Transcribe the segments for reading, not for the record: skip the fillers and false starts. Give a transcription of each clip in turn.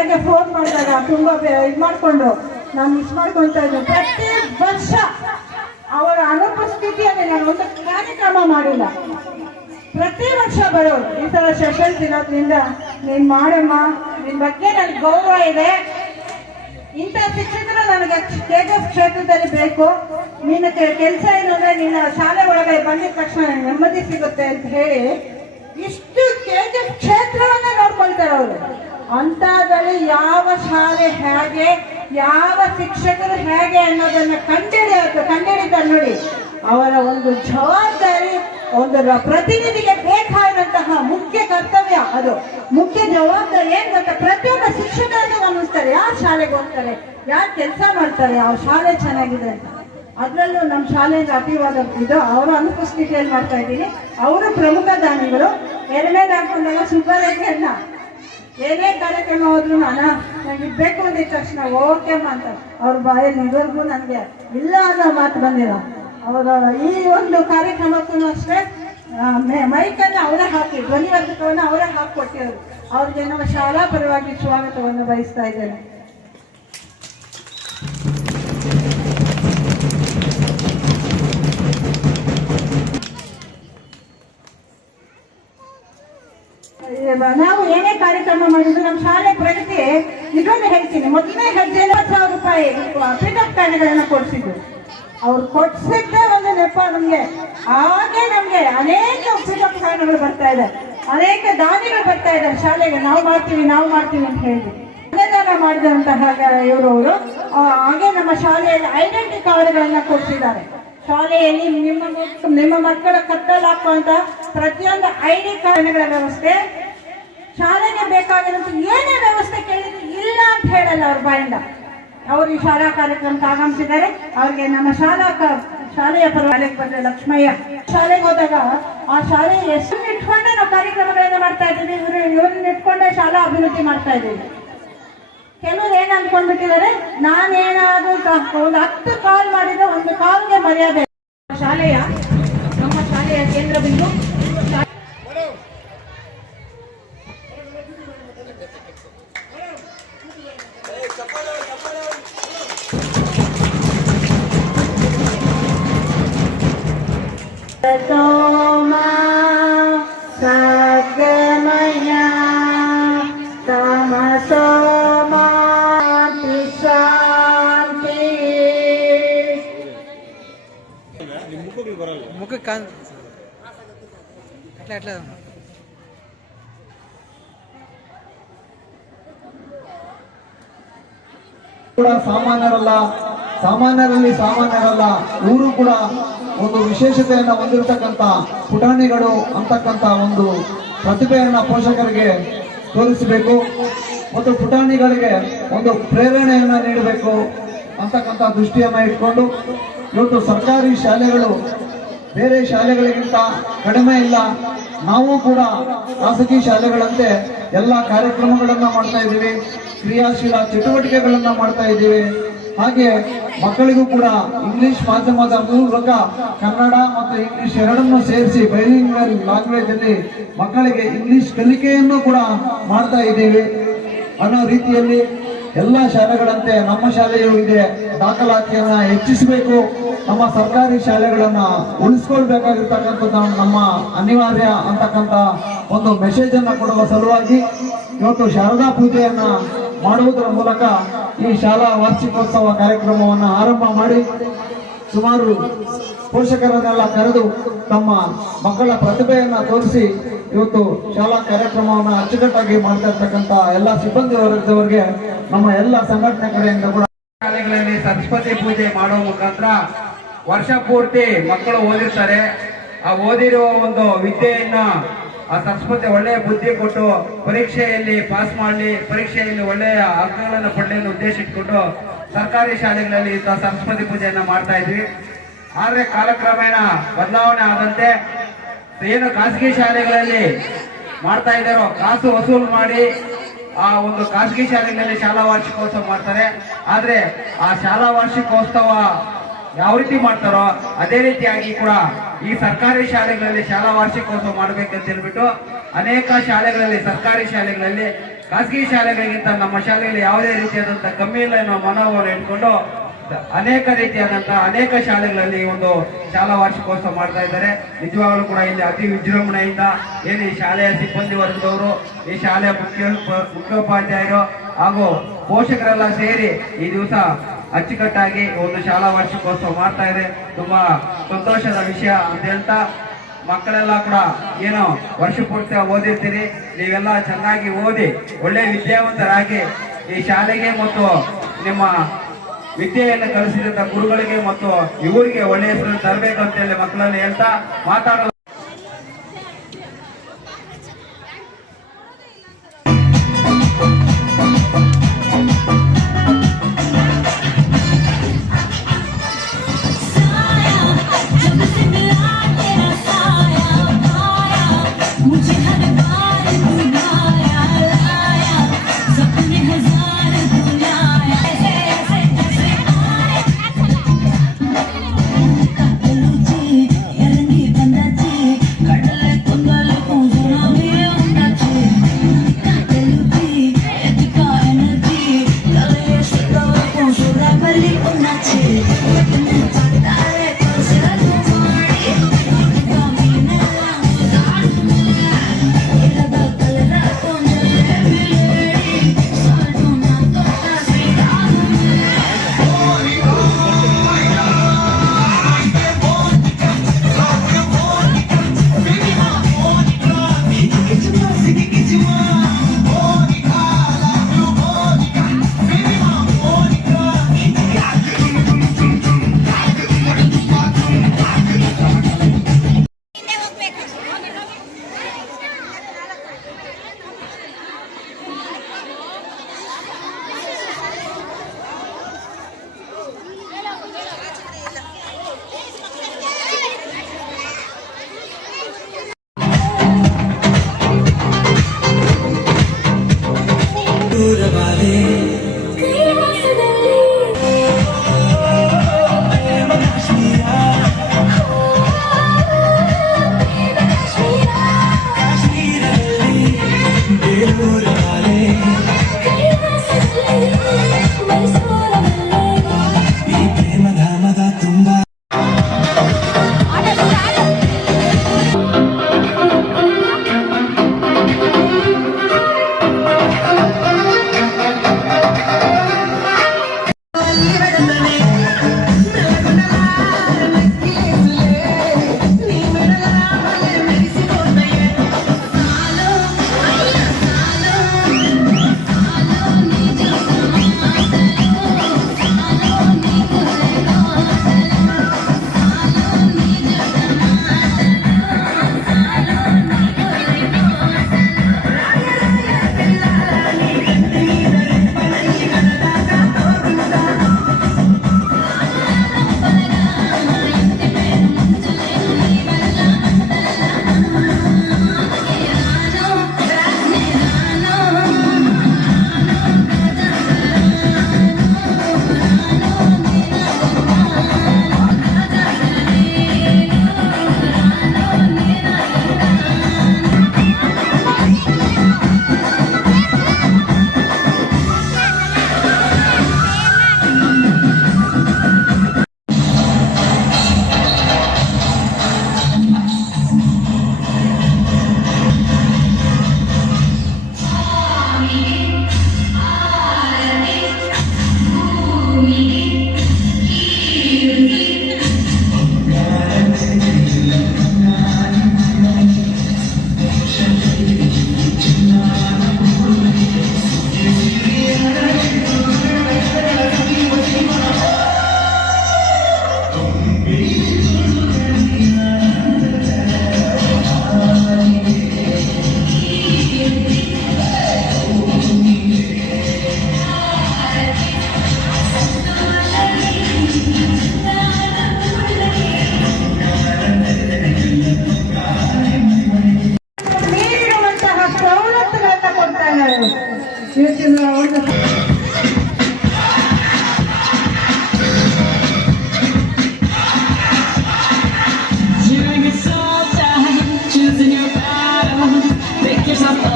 ಬೆಳಗ್ಗೆ ಫೋನ್ ಮಾಡಿದಾಗ ತುಂಬಾ ಇದು ಮಾಡಿಕೊಂಡ್ರು. ನಾನು ಮಿಸ್ ಮಾಡ್ಕೊಳ್ತಾ ಇದ್ದೆ. ಪ್ರತಿ ವರ್ಷ ಅವರ ಅನುಪಸ್ಥಿತಿಯಲ್ಲಿ ನಾನು ಒಂದು ಕಾರ್ಯಕ್ರಮ ಮಾಡಿಲ್ಲ. ಪ್ರತಿ ವರ್ಷ ಬರೋರು ಈ ಥರ ಸೆಷನ್ ದಿನದಿಂದ ನೀನು ಮಾಡಮ್ಮ, ನಿನ್ನ ಬಗ್ಗೆ ನನಗೆ ಗೌರವ ಇದೆ, ಇಂಥ ಶಿಕ್ಷಕರು ನನಗೆ ಕೆಜಿಎಫ್ ಕ್ಷೇತ್ರದಲ್ಲಿ ಬೇಕು, ನಿನ್ನ ಕೆಲಸ ಏನು ಅಂದರೆ ನಿನ್ನ ಶಾಲೆ ಒಳಗೆ ಬಂದಿದ ತಕ್ಷಣ ನೆಮ್ಮದಿ ಸಿಗುತ್ತೆ ಅಂತ ಹೇಳಿ ಇಷ್ಟು ಕೆಜಿಎಫ್ ಕ್ಷೇತ್ರವನ್ನೇ ನೋಡ್ಕೊಳ್ತಾರೆ ಅವರು. ಅಂಥದ್ರಲ್ಲಿ ಯಾವ ಶಾಲೆ ಹೇಗೆ, ಯಾವ ಶಿಕ್ಷಕರು ಹೇಗೆ ಅನ್ನೋದನ್ನ ಕಂಡುಹಿಡಿತಾರೆ ನೋಡಿ. ಅವರ ಒಂದು ಜವಾಬ್ದಾರಿ ಒಂದು ಪ್ರತಿನಿಧಿಗೆ ಬೇಕಾದಂತಹ ಮುಖ್ಯ ಕರ್ತವ್ಯ, ಅದು ಮುಖ್ಯ ಜವಾಬ್ದಾರಿ ಏನ್ ಗೊತ್ತಾ? ಪ್ರತಿಯೊಬ್ಬ ಶಿಕ್ಷಕರನ್ನು ಗಮನಿಸ್ತಾರೆ, ಯಾರು ಶಾಲೆಗೆ ಹೋಗ್ತಾರೆ, ಯಾರು ಕೆಲಸ ಮಾಡ್ತಾರೆ, ಅವ್ರ ಶಾಲೆ ಚೆನ್ನಾಗಿದೆ ಅಂತ. ಅದರಲ್ಲೂ ನಮ್ಮ ಶಾಲೆಯಿಂದ ಅತಿವಾದ ಇದು ಅವರ ಅನುಪಸ್ಥಿತಿಯಲ್ಲಿ ಮಾಡ್ತಾ ಇದ್ದೀನಿ. ಅವರು ಪ್ರಮುಖ ದಾನಿಗಳು. ಎರಡನೇದು ಹಾಕೊಂಡಾಗ ಸುಬ್ಬಾರೆಡ್ಡಿಯನ್ನ ಏನೇ ಕಾರ್ಯಕ್ರಮ ಹೋದ್ರು ನನಗೆ ಬೇಕು ಅಂದಿದ ತಕ್ಷಣ ಓಕೆಮ್ಮ ಅಂತ ಅವ್ರ ಬಾಯಲ್ಲಿ ಇದುವರೆಗೂ ನನಗೆ ಇಲ್ಲ ಅನ್ನೋ ಮಾತು ಬಂದಿಲ್ಲ. ಅವರ ಈ ಒಂದು ಕಾರ್ಯಕ್ರಮಕ್ಕೂ ಅಷ್ಟೇ ಮೈಕನ್ನು ಅವರೇ ಹಾಕಿ, ಧ್ವನಿವರ್ಧಕವನ್ನು ಅವರೇ ಹಾಕಿಕೊಟ್ಟಿರೋರು. ಅವ್ರಿಗೆ ನಮ್ಮ ಶಾಲಾ ಪರವಾಗಿ ಸ್ವಾಗತವನ್ನು ಬಯಸ್ತಾ ಇದ್ದೇನೆ. ನಾವು ಏನೇ ಕಾರ್ಯಕ್ರಮ ಮಾಡಿದ್ರು ನಮ್ಮ ಶಾಲೆ ಪ್ರಗತಿ ಇದೊಂದು ಹೇಳ್ತೀನಿ. ಮೊದಲನೇ ಹೆಜ್ಜೆ 40,000 ರೂಪಾಯಿ ಪಿಕಪ್ ಕಾರ್ಡ್ಗಳನ್ನ ಕೊಡಿಸಿದ್ರು. ಅವ್ರು ಕೊಡ್ಸಿದ್ದೇ ಒಂದು ನೆಪ ನಮ್ಗೆ. ಹಾಗೆ ನಮ್ಗೆ ಅನೇಕ ಪಿಕಪ್ ಕಾರ್ಡ್ಗಳು ಬರ್ತಾ ಇದೆ, ಅನೇಕ ದಾನಿಗಳು ಬರ್ತಾ ಇದ್ದಾರೆ ಶಾಲೆಗೆ. ನಾವು ಮಾಡ್ತೀವಿ ಅಂತ ಹೇಳಿದ್ರು. ಅನ್ನದಾನ ಮಾಡಿದಂತಹ ಇವರವರು ಹಾಗೆ ನಮ್ಮ ಶಾಲೆಯಲ್ಲಿ ಐಡೆಂಟಿ ಕಾರ್ಡ್ಗಳನ್ನ ಕೊಡ್ಸಿದ್ದಾರೆ. ಶಾಲೆಯಲ್ಲಿ ನಿಮ್ಮ ಮಕ್ಕಳ ಕತ್ತಲು ಹಾಕುವಂತ ಪ್ರತಿಯೊಂದು ಐಡಿ ಕಾರ್ಡ್ಗಳ ವ್ಯವಸ್ಥೆ, ಶಾಲೆಗೆ ಬೇಕಾಗಿರುವಂತ ಏನೇ ವ್ಯವಸ್ಥೆ ಕೇಳಿದ್ರು ಇಲ್ಲ ಅಂತ ಹೇಳಲ್ಲ ಅವ್ರ ಬಾಯಿಂದ. ಅವರು ಈ ಶಾಲಾ ಕಾರ್ಯಕ್ರಮಕ್ಕೆ ಆಗಮಿಸಿದ್ದಾರೆ. ಅವ್ರಿಗೆ ನಮ್ಮ ಶಾಲೆಯ ಪರವಾಗಿ ಬಂದ್ರೆ ಲಕ್ಷ್ಮಯ್ಯ ಶಾಲೆಗೆ ಹೋದಾಗ ಆ ಶಾಲೆ ಹೆಸರು ಇಟ್ಕೊಂಡೆ ನಾವು ಕಾರ್ಯಕ್ರಮಗಳನ್ನ ಮಾಡ್ತಾ ಇದ್ದೀವಿ. ಇವ್ರನ್ನ ಇಟ್ಕೊಂಡೆ ಶಾಲಾ ಅಭಿವೃದ್ಧಿ ಮಾಡ್ತಾ ಇದ್ದೀವಿ. ಕೆಲವರು ಏನ್ ಅನ್ಕೊಂಡ್ಬಿಟ್ಟಿದ್ದಾರೆ, ನಾನೇನಾದ್ರೂ ಒಂದು 10 ಕಾಲ್ ಮಾಡಿದ್ರೆ ಒಂದು ಕಾಲ್ಗೆ ಮರ್ಯಾದೆ. ನಮ್ಮ ಶಾಲೆಯ ಕೇಂದ್ರ ಬಿಂದು ಸೋಮಾ ಸಗಮಯ ತಮಸೋಮಾ ಶಾಂತಿ. ಮುಖಕ್ಕೆ ಅಟ್లా ಕೂಡ ಸಾಮಾನ್ಯರಲ್ಲಿ ಸಾಮಾನ್ಯರಲ್ಲ. ಇವರು ಕೂಡ ಒಂದು ವಿಶೇಷತೆಯನ್ನ ಹೊಂದಿರತಕ್ಕಂತ ಪುಟಾಣಿಗಳು ಅಂತಕ್ಕಂತ ಒಂದು ಪ್ರತಿಭೆಯನ್ನ ಪೋಷಕರಿಗೆ ತೋರಿಸಬೇಕು ಮತ್ತು ಪುಟಾಣಿಗಳಿಗೆ ಒಂದು ಪ್ರೇರಣೆಯನ್ನ ನೀಡಬೇಕು ಅಂತಕ್ಕಂಥ ದೃಷ್ಟಿಯನ್ನ ಇಟ್ಕೊಂಡು ಇವತ್ತು ಸರ್ಕಾರಿ ಶಾಲೆಗಳು ಬೇರೆ ಶಾಲೆಗಳಿಗಿಂತ ಕಡಿಮೆ ಇಲ್ಲ. ನಾವು ಕೂಡ ಖಾಸಗಿ ಶಾಲೆಗಳಂತೆ ಎಲ್ಲ ಕಾರ್ಯಕ್ರಮಗಳನ್ನ ಮಾಡ್ತಾ ಇದ್ದೀವಿ, ಕ್ರಿಯಾಶೀಲ ಚಟುವಟಿಕೆಗಳನ್ನ ಮಾಡ್ತಾ ಇದ್ದೀವಿ. ಹಾಗೆ ಮಕ್ಕಳಿಗೂ ಕೂಡ ಇಂಗ್ಲಿಷ್ ಮಾಧ್ಯಮದ ಮೂಲಕ ಕನ್ನಡ ಮತ್ತು ಇಂಗ್ಲಿಷ್ ಎರಡನ್ನೂ ಸೇರಿಸಿ ಬೈಲಿಂಗ್ವಲ್ ಲ್ಯಾಂಗ್ವೇಜ್ ಅಲ್ಲಿ ಮಕ್ಕಳಿಗೆ ಇಂಗ್ಲಿಷ್ ಕಲಿಕೆಯನ್ನು ಕೂಡ ಮಾಡ್ತಾ ಇದ್ದೀವಿ ಅನ್ನೋ ರೀತಿಯಲ್ಲಿ ಎಲ್ಲ ಶಾಲೆಗಳಂತೆ ನಮ್ಮ ಶಾಲೆಯೂ ಇದೆ. ದಾಖಲಾತಿಯನ್ನ ಹೆಚ್ಚಿಸಬೇಕು, ನಮ್ಮ ಸರ್ಕಾರಿ ಶಾಲೆಗಳನ್ನ ಉಳಿಸ್ಕೊಳ್ಬೇಕಾಗಿರ್ತಕ್ಕಂಥದ್ದು ನಮ್ಮ ಅನಿವಾರ್ಯ ಅಂತಕ್ಕಂಥ ಒಂದು ಮೆಸೇಜ್ ಅನ್ನ ಕೊಡುವ ಸಲುವಾಗಿ ಇವತ್ತು ಶಾರದಾ ಪೂಜೆಯನ್ನ ಮಾಡುವುದರ ಮೂಲಕ ಈ ಶಾಲಾ ವಾರ್ಷಿಕೋತ್ಸವ ಕಾರ್ಯಕ್ರಮವನ್ನು ಆರಂಭ ಮಾಡಿ ಸುಮಾರು ಪೋಷಕರನ್ನೆಲ್ಲ ಕರೆದು ತಮ್ಮ ಮಕ್ಕಳ ಪ್ರತಿಭೆಯನ್ನ ತೋರಿಸಿ ಇವತ್ತು ಶಾಲಾ ಕಾರ್ಯಕ್ರಮವನ್ನು ಅಚ್ಚುಕಟ್ಟಾಗಿ ಮಾಡ್ತಾ ಇರ್ತಕ್ಕಂಥ ಎಲ್ಲ ಸಿಬ್ಬಂದಿ ವರ್ಗದವರಿಗೆ ನಮ್ಮ ಎಲ್ಲ ಸಂಘಟನೆ ಕಡೆಯಿಂದ ಕೂಡ ಶಾಲೆಗಳಲ್ಲಿ ಸರಸ್ವತಿ ಪೂಜೆ ಮಾಡುವ ಮುಖಾಂತರ ವರ್ಷ ಪೂರ್ತಿ ಮಕ್ಕಳು ಓದಿರ್ತಾರೆ. ಆ ಓದಿರುವ ಒಂದು ವಿದ್ಯೆಯನ್ನ ಆ ಸರಸ್ವತಿ ಒಳ್ಳೆಯ ಬುದ್ಧಿ ಕೊಟ್ಟು ಪರೀಕ್ಷೆಯಲ್ಲಿ ಪಾಸ್ ಮಾಡಲಿ, ಪರೀಕ್ಷೆಯಲ್ಲಿ ಒಳ್ಳೆಯ ಅಂಕಗಳನ್ನು ಪಡೆಯಲು ಉದ್ದೇಶ ಇಟ್ಕೊಂಡು ಸರ್ಕಾರಿ ಶಾಲೆಗಳಲ್ಲಿ ಸರಸ್ವತಿ ಪೂಜೆಯನ್ನ ಮಾಡ್ತಾ ಇದ್ವಿ. ಆದ್ರೆ ಕಾಲಕ್ರಮೇಣ ಬದಲಾವಣೆ ಆದಂತೆ ಏನು ಖಾಸಗಿ ಶಾಲೆಗಳಲ್ಲಿ ಮಾಡ್ತಾ ಇದ್ದಾರೋ ಕಾಸು ವಸೂಲು ಮಾಡಿ ಆ ಒಂದು ಖಾಸಗಿ ಶಾಲೆಗಳಲ್ಲಿ ಶಾಲಾ ವಾರ್ಷಿಕೋತ್ಸವ ಮಾಡ್ತಾರೆ. ಆದ್ರೆ ಆ ಶಾಲಾ ವಾರ್ಷಿಕೋತ್ಸವ ಯಾವ ರೀತಿ ಮಾಡ್ತಾರೋ ಅದೇ ರೀತಿಯಾಗಿ ಕೂಡ ಈ ಸರ್ಕಾರಿ ಶಾಲೆಗಳಲ್ಲಿ ಶಾಲಾ ವಾರ್ಷಿಕೋತ್ಸವ ಮಾಡ್ಬೇಕಂತ ಹೇಳ್ಬಿಟ್ಟು ಅನೇಕ ಶಾಲೆಗಳಲ್ಲಿ ಸರ್ಕಾರಿ ಶಾಲೆಗಳಲ್ಲಿ ಖಾಸಗಿ ಶಾಲೆಗಳಿಗಿಂತ ನಮ್ಮ ಶಾಲೆಯಲ್ಲಿ ಯಾವುದೇ ರೀತಿಯಾದಂತಹ ಕಮ್ಮಿ ಇಲ್ಲ ಎನ್ನುವ ಮನೋಭಾವನೆ ಇಟ್ಕೊಂಡು ಅನೇಕ ರೀತಿಯಾದಂತಹ ಅನೇಕ ಶಾಲೆಗಳಲ್ಲಿ ಒಂದು ಶಾಲಾ ವಾರ್ಷಿಕೋತ್ಸವ ಮಾಡ್ತಾ ಇದ್ದಾರೆ. ನಿಜವಾಗ್ಲೂ ಕೂಡ ಇಲ್ಲಿ ಅತಿ ವಿಜೃಂಭಣೆಯಿಂದ ಏನು ಈ ಶಾಲೆಯ ಸಿಬ್ಬಂದಿ ವರ್ಗದವರು, ಈ ಶಾಲೆಯ ಮುಖ್ಯೋಪಾಧ್ಯಾಯರು ಹಾಗೂ ಪೋಷಕರೆಲ್ಲ ಸೇರಿ ಈ ದಿವಸ ಅಚ್ಚುಕಟ್ಟಾಗಿ ಒಂದು ಶಾಲಾ ವಾರ್ಷಿಕೋತ್ಸವ ಮಾಡ್ತಾ ಇದೆ. ತುಂಬಾ ಸಂತೋಷದ ವಿಷಯ ಅಂತ ಹೇಳ್ತಾ, ಮಕ್ಕಳೆಲ್ಲ ಕೂಡ ಏನು ವರ್ಷ ಪೂರ್ತಿ ಓದಿರ್ತೀರಿ, ನೀವೆಲ್ಲ ಚೆನ್ನಾಗಿ ಓದಿ ಒಳ್ಳೆ ವಿದ್ಯಾವಂತರಾಗಿ ಈ ಶಾಲೆಗೆ ಮತ್ತು ನಿಮ್ಮ ವಿದ್ಯೆಯನ್ನು ಕಲಿಸಿದಂತ ಗುರುಗಳಿಗೆ ಮತ್ತು ಇವರಿಗೆ ಒಳ್ಳೆ ಹೆಸರು ತರಬೇಕು ಅಂತ ಹೇಳಿ ಮಕ್ಕಳನ್ನು ಹೇಳ್ತಾ ಮಾತಾಡೋದು.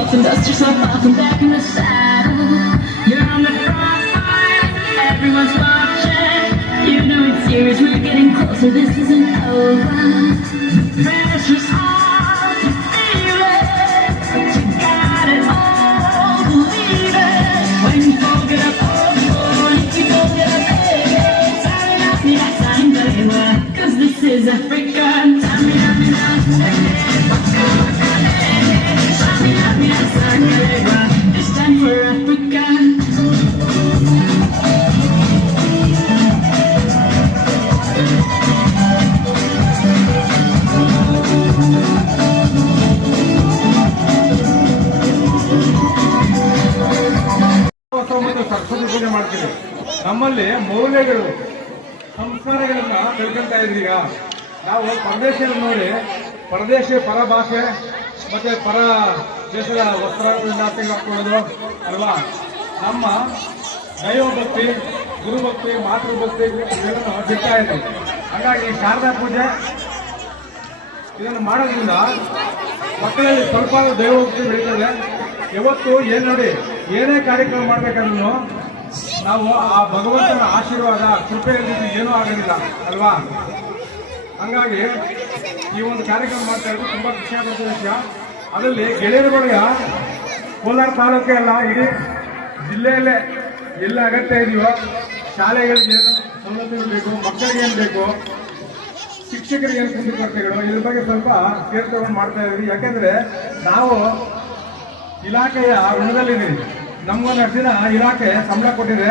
And dust yourself off and back in the side. everyone's watching. You know it's serious, we're getting closer, this isn't over. This is hard to feel it, but you got it all, believe it. When you fold it up, if you fold it up, baby, cause this is Africa. It's time for Africa. ಮತ್ತು ಸರಸ್ವತಿ ಪೂಜೆ ಮಾಡ್ತೀವಿ. ನಮ್ಮಲ್ಲಿ ಮೌಲ್ಯಗಳು ಸಂಸ್ಕಾರಗಳನ್ನ ತಿಳ್ಕೊಂತಾ ಇದ್ರಿ. ಈಗ ನಾವು ಪರದೇಶಿಯನ್ನು ನೋಡಿ ಪರದೇಶಿ ಪರ ಭಾಷೆ ಮತ್ತೆ ಪರ ದೇಶದ ವಸ್ತ್ರಗಳನ್ನ ಹಾಕೊಳ್ಳೋದು ಅಲ್ವಾ. ನಮ್ಮ ದೈವಭಕ್ತಿ, ಗುರುಭಕ್ತಿ, ಮಾತೃಭಕ್ತಿ ಇವೆಲ್ಲನೂ ಬಿಡ್ತಾ ಇದ್ವಿ. ಹಾಗಾಗಿ ಶಾರದಾ ಪೂಜೆ ಇದನ್ನು ಮಾಡೋದ್ರಿಂದ ಮಕ್ಕಳಲ್ಲಿ ಸ್ವಲ್ಪ ದೈವಭಕ್ತಿ ಬೆಳೀತದೆ. ಯಾವತ್ತು ಏನ್ ನೋಡಿ ಏನೇ ಕಾರ್ಯಕ್ರಮ ಮಾಡ್ಬೇಕಾದ್ರೂ ನಾವು ಆ ಭಗವಂತನ ಆಶೀರ್ವಾದ ಕೃಪೆ ಇಲ್ಲದಿದ್ದು ಏನೂ ಆಗೋದಿಲ್ಲ ಅಲ್ವಾ. ಹಂಗಾಗಿ ಈ ಒಂದು ಕಾರ್ಯಕ್ರಮ ಮಾಡ್ತಾ ಇರೋದು ತುಂಬಾ ಖುಷಿ ಆಗುವಂತ ವಿಷಯ. ಅದರಲ್ಲಿ ಗೆಳೆಯರ ಬಳಗ ಕೋಲಾರ ತಾಲೂಕೆ ಅಲ್ಲ, ಇಡೀ ಜಿಲ್ಲೆಯಲ್ಲೇ ಎಲ್ಲ ಅಗತ್ಯ ಇದೆಯೋ ಶಾಲೆಗಳಿಗೆ ಏನು ಸವಲತ್ತುಗಳು ಬೇಕು, ಮಕ್ಕಳಿಗೆ ಏನು ಬೇಕು, ಶಿಕ್ಷಕರಿಗೆ ಏನು ಕುಂದುಕೊರತೆಗಳು, ಇದ್ರ ಬಗ್ಗೆ ಸ್ವಲ್ಪ ಸೇರ್ಕೊಂಡು ಮಾಡ್ತಾ ಇದ್ವಿ. ಯಾಕೆಂದ್ರೆ ನಾವು ಇಲಾಖೆಯ ಋಣದಲ್ಲಿದ್ದೀವಿ. ನಮ್ಗೊಂದು ಅಷ್ಟು ದಿನ ಇಲಾಖೆ ಸಂಬಳ ಕೊಟ್ಟಿದೆ,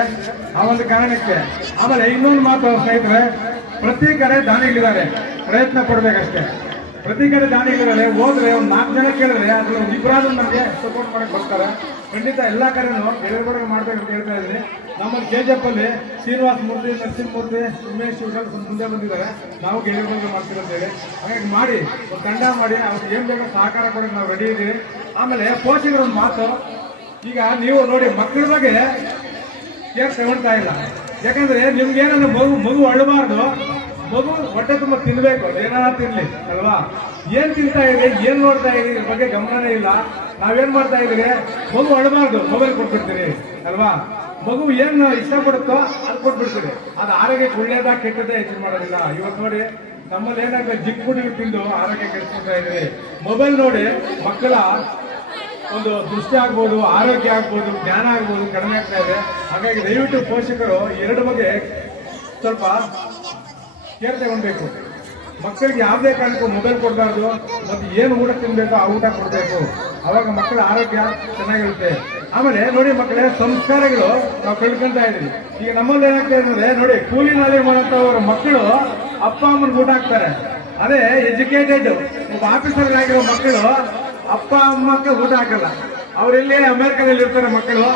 ಆ ಒಂದು ಕಾರಣಕ್ಕೆ. ಆಮೇಲೆ ಇನ್ನೊಂದು ಮಾತು ಸ್ನೇಹಿತರೆ, ಪ್ರತಿ ಕಡೆ ದಾನಿಗಳಿದ್ದಾರೆ, ಪ್ರಯತ್ನ ಪಡ್ಬೇಕಷ್ಟೇ. ಪ್ರತಿ ಕಡೆ ದಾನಿಗಳಿದ್ದಾರೆ, ಹೋದ್ರೆ ಒಂದು 4 ಜನ ಕೇಳಿದ್ರೆ ಅದ್ರ ಒಂದು ಇಬ್ಬರಾದ್ರೂ ನಮಗೆ ಸಪೋರ್ಟ್ ಮಾಡಕ್ ಬರ್ತಾರೆ. ಖಂಡಿತ ಎಲ್ಲಾ ಕಡೆನೂ ಗೆಳೆಯರುಗಳಿಗೆ ಮಾಡ್ಬೇಕಂತ ಹೇಳ್ತಾ ಇದ್ದೀನಿ. ನಮ್ಮಲ್ಲಿ KGF ಅಲ್ಲಿ ಶ್ರೀನಿವಾಸ ಮೂರ್ತಿ, ನರಸಿಂಹಮೂರ್ತಿ, ಉಮೇಶ್ ಇವರು ಮುಂದೆ ಬಂದಿದ್ದಾರೆ. ನಾವು ಗೆಳೆಯರುಗಳಿಗೆ ಮಾಡ್ತೀವಿ ಅಂತ ಹೇಳಿ, ಹಾಗಾಗಿ ಮಾಡಿ ಒಂದು ತಂಡ ಮಾಡಿ ಅವ್ರಿಗೆ ಏನ್ ಬೇಕೋ ಸಹಕಾರ ಕೊಡೋಕೆ ನಾವು ರೆಡಿ ಇದ್ದೀವಿ. ಆಮೇಲೆ ಪೋಷಕರ ಒಂದು ಮಾತು, ಈಗ ನೀವು ನೋಡಿ ಮಕ್ಕಳ ಬಗ್ಗೆ ಕೇರ್ ತಗೊಳ್ತಾ ಇಲ್ಲ. ಯಾಕಂದ್ರೆ ನಿಮ್ಗೆ ಏನಂದ್ರೆ ಮಗು ಅಳಬಾರ್ದು, ಮಗು ಹೊಟ್ಟೆ ತುಂಬ ತಿನ್ಬೇಕು, ಏನಾರ ತಿನ್ಲಿ ಅಲ್ವಾ. ಏನ್ ತಿಂತಾ ಇದೆ, ಏನ್ ನೋಡ್ತಾ ಇದೆ, ಇದ್ರ ಬಗ್ಗೆ ಗಮನನೇ ಇಲ್ಲ. ನಾವೇನ್ ಮಾಡ್ತಾ ಇದ್ದೀವಿ, ಮಗು ಅಳಬಾರ್ದು ಮೊಬೈಲ್ ಕೊಟ್ಬಿಡ್ತೀವಿ ಅಲ್ವಾ. ಮಗು ಏನ್ ಇಷ್ಟಪಡುತ್ತೋ ಅದು ಕೊಟ್ಬಿಡ್ತೀವಿ. ಅದು ಆರೋಗ್ಯಕ್ಕೆ ಒಳ್ಳೇದಾ ಕೆಟ್ಟದೇ ಹೆಚ್ಚು ಮಾಡೋದಿಲ್ಲ. ಇವತ್ತು ನೋಡಿ ನಮ್ಮಲ್ಲಿ ಏನಾಗ್ತದೆ, ಜಿಕ್ ಫುಡ್ ತಿಂದು ಆರೋಗ್ಯ ಕೆಡಿಸ್ಕೊಳ್ತಾ ಇದ್ರಿ. ಮೊಬೈಲ್ ನೋಡಿ ಮಕ್ಕಳ ಒಂದು ದೃಷ್ಟಿ ಆಗ್ಬೋದು, ಆರೋಗ್ಯ ಆಗ್ಬೋದು, ಜ್ಞಾನ ಆಗ್ಬೋದು ಕಡಿಮೆ ಆಗ್ತಾ ಇದೆ. ಹಾಗಾಗಿ ದಯವಿಟ್ಟು ಪೋಷಕರು ಎರಡು ಬಗ್ಗೆ ಸ್ವಲ್ಪ ಕೇರ್ ತಗೊಳ್ಬೇಕು. ಮಕ್ಕಳಿಗೆ ಯಾವುದೇ ಕಾರಣಕ್ಕೂ ಮೊಬೈಲ್ ಕೊಡಬಾರ್ದು, ಮತ್ತೆ ಏನು ಊಟ ತಿನ್ಬೇಕು ಆ ಊಟ ಕೊಡಬೇಕು. ಅವಾಗ ಮಕ್ಕಳ ಆರೋಗ್ಯ ಚೆನ್ನಾಗಿರುತ್ತೆ. ಆಮೇಲೆ ನೋಡಿ ಮಕ್ಕಳೇ, ಸಂಸ್ಕಾರಗಳು ನಾವು ಕಳ್ಕೊಂತ ಇದ್ವಿ. ಈಗ ನಮ್ಮಲ್ಲಿ ಏನಾಗ್ತಾ ಇದೆ ನೋಡಿ, ಕೂಲಿ ನಾಲಿ ಮಾಡುವಂತವ್ರ ಮಕ್ಕಳು ಅಪ್ಪ ಅಮ್ಮನ ಊಟ ಹಾಕ್ತಾರೆ. ಅದೇ ಎಜುಕೇಟೆಡ್ ಒಬ್ಬ ಆಫೀಸರ್ ಆಗಿರೋ ಮಕ್ಕಳು ಅಪ್ಪ ಅಮ್ಮಕ್ಕೆ ಊಟ ಹಾಕಲ್ಲ. ಅವರೆಲ್ಲಿ ಅಮೆರಿಕದಲ್ಲಿ ಇರ್ತಾರೆ ಮಕ್ಕಳು.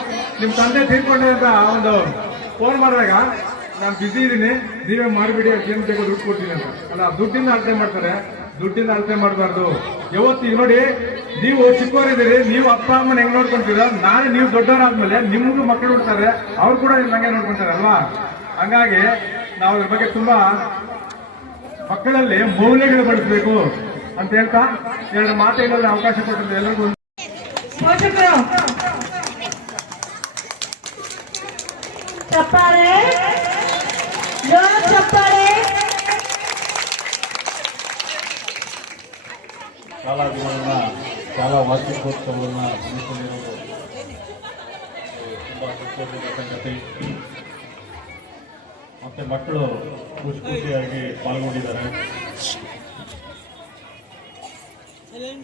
ನಿಮ್ ತಂದೆ ತೀರ್ಕೊಂಡ್ರೆ ಅಂತ ಒಂದು ಫೋನ್ ಮಾಡಿದಾಗ ನಾನು ಬಿಸಿ ಇದ್ದೀನಿ, ನೀವೇ ಮಾಡಿಬಿಡಿ, ಏನ್ ಬೇಕು ದುಡ್ಡು ಕೊಡ್ತೀನಿ ಅಂತ. ಅಲ್ಲ, ದುಡ್ಡಿನ ಅಳತೆ ಮಾಡ್ತಾರೆ. ದುಡ್ಡಿನ ಅಳತೆ ಮಾಡಬಾರ್ದು. ಯಾವತ್ತು ಈಗ ನೋಡಿ, ನೀವು ಚಿಕ್ಕವರಿದ್ದೀರಿ, ನೀವು ಅಪ್ಪ ಅಮ್ಮನ ಹೆಂಗ್ ನೋಡ್ಕೊಂತೀರ, ನಾಳೆ ನೀವು ದೊಡ್ಡವರಾದ್ಮೇಲೆ ನಿಮ್ಗೂ ಮಕ್ಕಳು ಇರ್ತಾರೆ, ಅವ್ರು ಕೂಡ ನಂಗೆ ನೋಡ್ಕೊಂತಾರೆ ಅಲ್ವಾ. ಹಂಗಾಗಿ ನಾವು ಅದ್ರ ಬಗ್ಗೆ ತುಂಬಾ ಮಕ್ಕಳಲ್ಲಿ ಮೌಲ್ಯಗಳು ಬಳಸಬೇಕು ಅಂತ ಹೇಳ್ತಾ 2 ಮಾತುಗಳಲ್ಲಿ ಅವಕಾಶ ಕೊಟ್ಟಿದ್ದು ಎಲ್ಲರಿಗೂ ಪೋಷಕರು ಚಪ್ಪಾಳೆ, ಜೋರ ಚಪ್ಪಾಳೆ. ಶಾಲಾ ದಿನವನ್ನ, ಶಾಲಾ ವಾರ್ಷಿಕೋತ್ಸವವನ್ನು ಹಮ್ಮಿಕೊಂಡಿರುವುದು ತುಂಬ ಸಂತೋಷದ ಸಂಗತಿ. ಮತ್ತೆ ಮಕ್ಕಳು ಖುಷಿಯಾಗಿ ಪಾಲ್ಗೊಂಡಿದ್ದಾರೆ.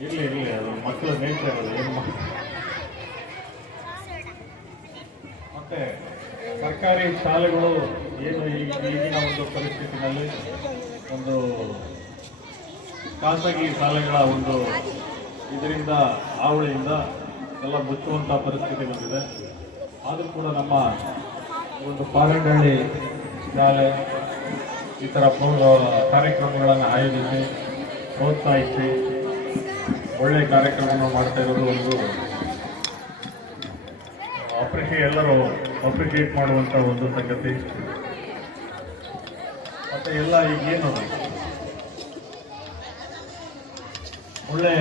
ಇರ್ಲಿ ಅದು ಮಕ್ಕಳು ನೇತ್ರ ಏನು. ಮತ್ತೆ ಸರ್ಕಾರಿ ಶಾಲೆಗಳು ಏನು ಈಗಿನ ಒಂದು ಪರಿಸ್ಥಿತಿನಲ್ಲಿ ಒಂದು ಖಾಸಗಿ ಶಾಲೆಗಳ ಒಂದು ಇದರಿಂದ ಹಾವಳಿಯಿಂದ ಎಲ್ಲ ಮುಚ್ಚುವಂಥ ಪರಿಸ್ಥಿತಿ ಬಂದಿದೆ. ಆದರೂ ಕೂಡ ನಮ್ಮ ಒಂದು ಪಾರಂಡಹಳ್ಳಿ ಶಾಲೆ ಈ ಥರ ಕಾರ್ಯಕ್ರಮಗಳನ್ನು ಆಯೋಜಿಸಿ ಪ್ರೋತ್ಸಾಹಿಸಿ ಒಳ್ಳೆಯ ಕಾರ್ಯಕ್ರಮವನ್ನು ಮಾಡ್ತಾ ಇರೋದು ಒಂದು ಎಲ್ಲರೂ ಅಪ್ರಿಷಿಯೇಟ್ ಮಾಡುವಂಥ ಒಂದು ಸಂಗತಿ. ಮತ್ತು ಎಲ್ಲ ಈಗೇನು ಒಳ್ಳೆ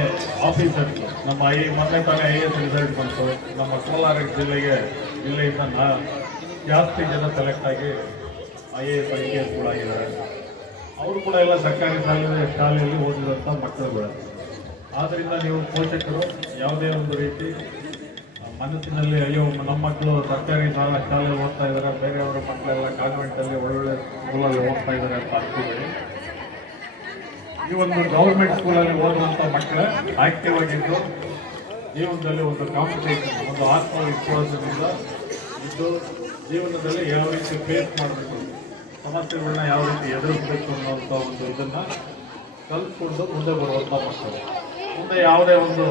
ಆಫೀಸರ್ಸ್, ನಮ್ಮ ಮೊನ್ನೆ ತಾನೇ IAS ರಿಸಲ್ಟ್ ಬಂತು. ನಮ್ಮ ಕೋಲಾರ ಜಿಲ್ಲೆಯಿಂದ ಜಾಸ್ತಿ ಜನ ಸೆಲೆಕ್ಟ್ ಆಗಿ IAS IPS ಗಳಾಗಿದ್ದಾರೆ. ಅವರು ಕೂಡ ಎಲ್ಲ ಸರ್ಕಾರಿ ಶಾಲೆಯಲ್ಲಿ ಓದಿದಂಥ ಮಕ್ಕಳುಗಳು. ಆದ್ದರಿಂದ ನೀವು ಪೋಷಕರು ಯಾವುದೇ ಒಂದು ರೀತಿ ಮನಸ್ಸಿನಲ್ಲಿ ಅಯ್ಯೋ ನಮ್ಮ ಮಕ್ಕಳು ಸರ್ಕಾರಿ ಶಾಲೆ ಓದ್ತಾ ಇದ್ದಾರೆ, ಬೇರೆಯವರ ಮಕ್ಕಳೆಲ್ಲ ಕಾನ್ವೆಂಟಲ್ಲಿ ಒಳ್ಳೊಳ್ಳೆ ಸ್ಕೂಲಲ್ಲಿ ಓದ್ತಾ ಇದ್ದಾರೆ ಅಂತ ಅನ್ಕೋಬೇಡಿ. ಈ ಒಂದು ಗೌರ್ಮೆಂಟ್ ಸ್ಕೂಲಲ್ಲಿ ಓದುವಂಥ ಮಕ್ಕಳೇ ಆಕ್ಟಿವ್ ಆಗಿದ್ದು ಜೀವನದಲ್ಲಿ ಒಂದು ಕಾಂಪಿಟೇಷನ್, ಒಂದು ಆತ್ಮವಿಶ್ವಾಸದಿಂದ ಇದ್ದು ಜೀವನದಲ್ಲಿ ಯಾವ ರೀತಿ ಫೇಸ್ ಮಾಡಬೇಕು, ಸಮಸ್ಯೆಗಳನ್ನ ಯಾವ ರೀತಿ ಎದುರಿಸಬೇಕು ಅನ್ನೋಂಥ ಒಂದು ಇದನ್ನು ಕಲ್ತ್ಕೊಂಡು ಮುಂದೆ ಬರುವಂಥ ಮಕ್ಕಳು. ಮುಂದೆ ಯಾವುದೇ ಒಂದು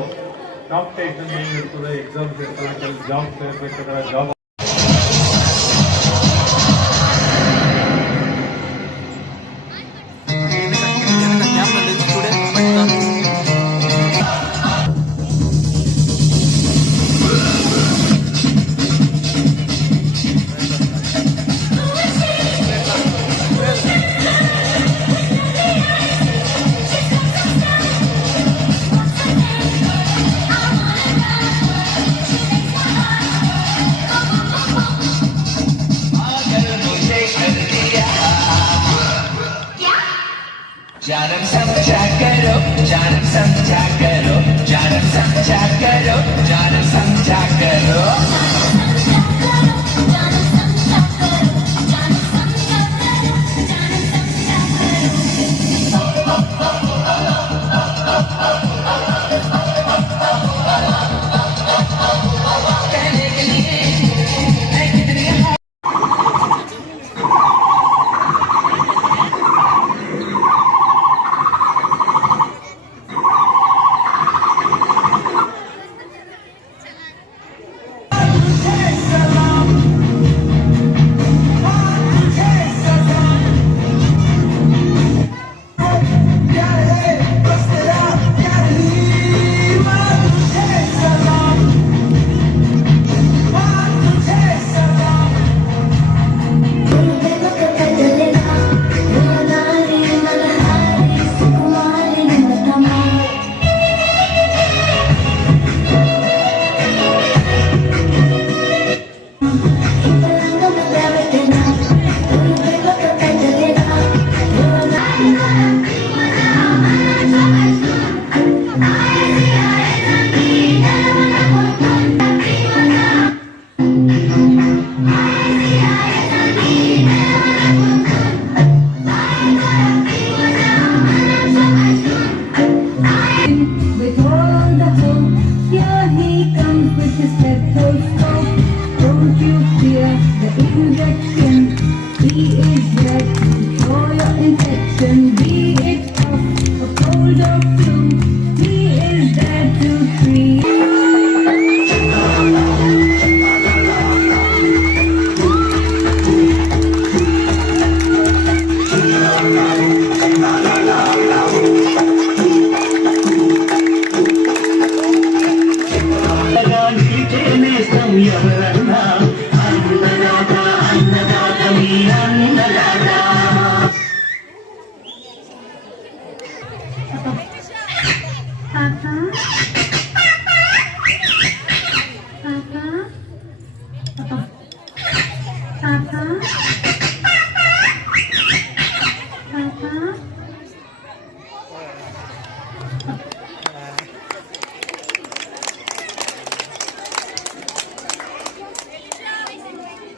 ಕಾಂಪಿಟೇಷನ್ ಏನಿರ್ತದೆ, ಎಕ್ಸಾಮ್ಸ್ ಇರ್ತದೆ, ಕೆಲವು ಜಾಬ್ ಸೇರ್ಬೇಕಾದ್ರೆ ಜಾಬ್ जानम समझा करो, जानम समझा करो, जानम समझा करो, जानम समझा करो।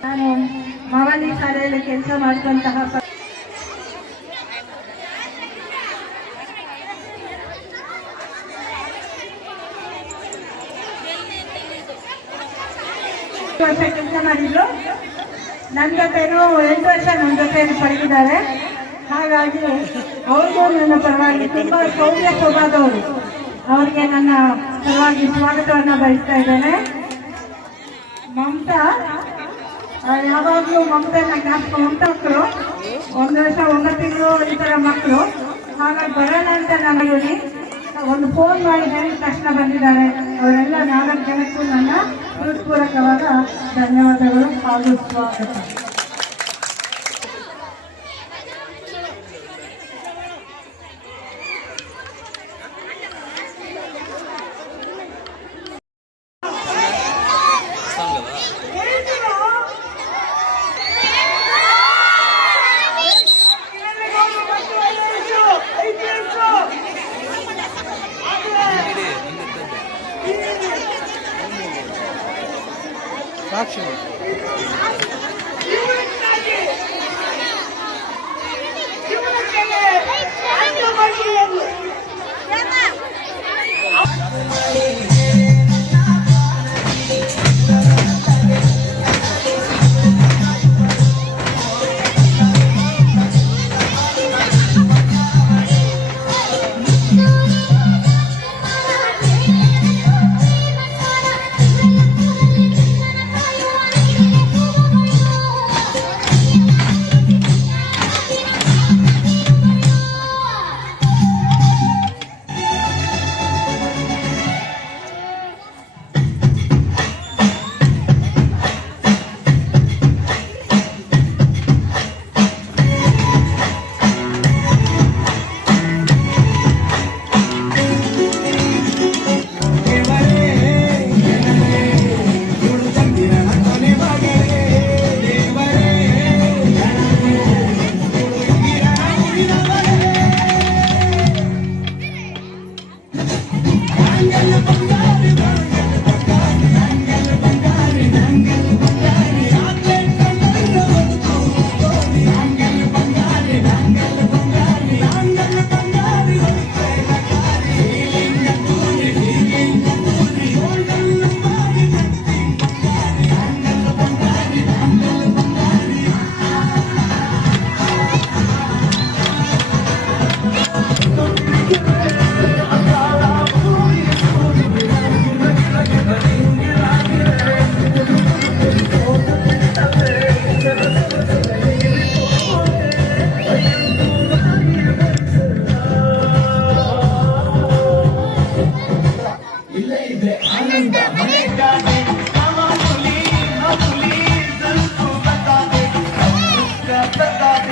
ನಾನು ಮಾವಲಿ ಶಾಲೆಯಲ್ಲಿ ಕೆಲಸ ಮಾಡಿದಂತಹ ವರ್ಷ ಕೆಲಸ ಮಾಡಿದ್ರು. ನನ್ನ ಜೊತೆನೂ 8 ವರ್ಷ ನನ್ನ ಜೊತೆಯಲ್ಲಿ ಪಡೆದಿದ್ದಾರೆ. ಹಾಗಾಗಿ ಅವ್ರಿಗೂ ನನ್ನ ಪರವಾಗಿ ತುಂಬಾ ಸೌಮ್ಯ ಸ್ವಭಾವದವರು. ಅವ್ರಿಗೆ ನನ್ನ ಪರವಾಗಿ ಸ್ವಾಗತವನ್ನ ಬಯಸ್ತಾ ಇದ್ದೇನೆ. ಮಮತಾ ಯಾವಾಗಲೂ ಮಮತೆನ ಜ್ಞಾಪಕ, ಮಮತಾ ಮಕ್ಕಳು 1 ವರ್ಷ 9 ತಿಂಗಳು ಈ ಥರ ಮಕ್ಕಳು. ಹಾಗಾಗಿ ಬರೋಣ ಅಂತ ನಾನು ಹೇಳಿ ಒಂದು ಫೋನ್ ಮಾಡಿ ಹೇಳಿದ ತಕ್ಷಣ ಬಂದಿದ್ದಾರೆ. ಅವರೆಲ್ಲ 4 ಜನಕ್ಕೂ ನನ್ನ ಹೃತ್ಪೂರ್ವಕವಾದ ಧನ್ಯವಾದಗಳು ಹಾಗೂ ಸ್ವಾಗತ.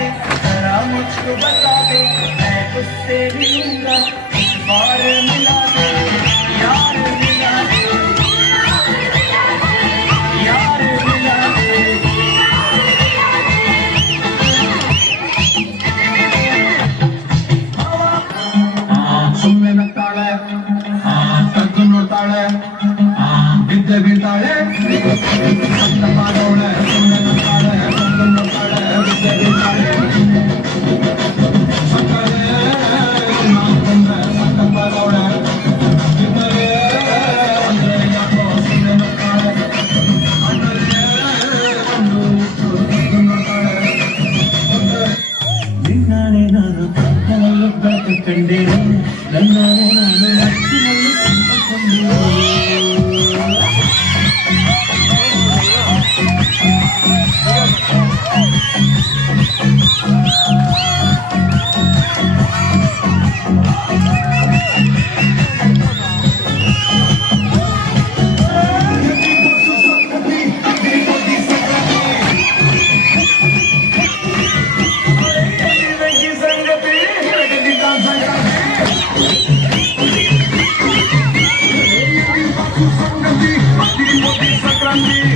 मुझको बता दे मैं उससे मिलूंगा और मिला दे यार मिला दे यार मिला दे ಸುಮ್ಮನೆ ನಗ್ತಾಳೆ ತಗ್ಗು ನೋಡ್ತಾಳೆ ಬಿದ್ದೆ ಬೀಳ್ತಾಳೆ ಅಂತ ಮಾಡೋಳೆ ಸುಮ್ಮನೆ ನಗ್ತಾಳೆ ತಗ್ಗು ನೋಡ್ತಾಳೆ ಬಿದ್ದೆ ಬೀಳ್ತಾಳೆ ನಿನ್ನಾನೆ ನಾನು ಕತ್ತಲಲ್ಲೂ ಬೆಳಕು ಕಂಡೆ ನನ್ನಾನೆ ನಾನು ನಚ್ಚಿನಲ್ಲೂ ಕಂಡುಕೊಂಡೆ ಸಂಕ್ರಾಂತಿ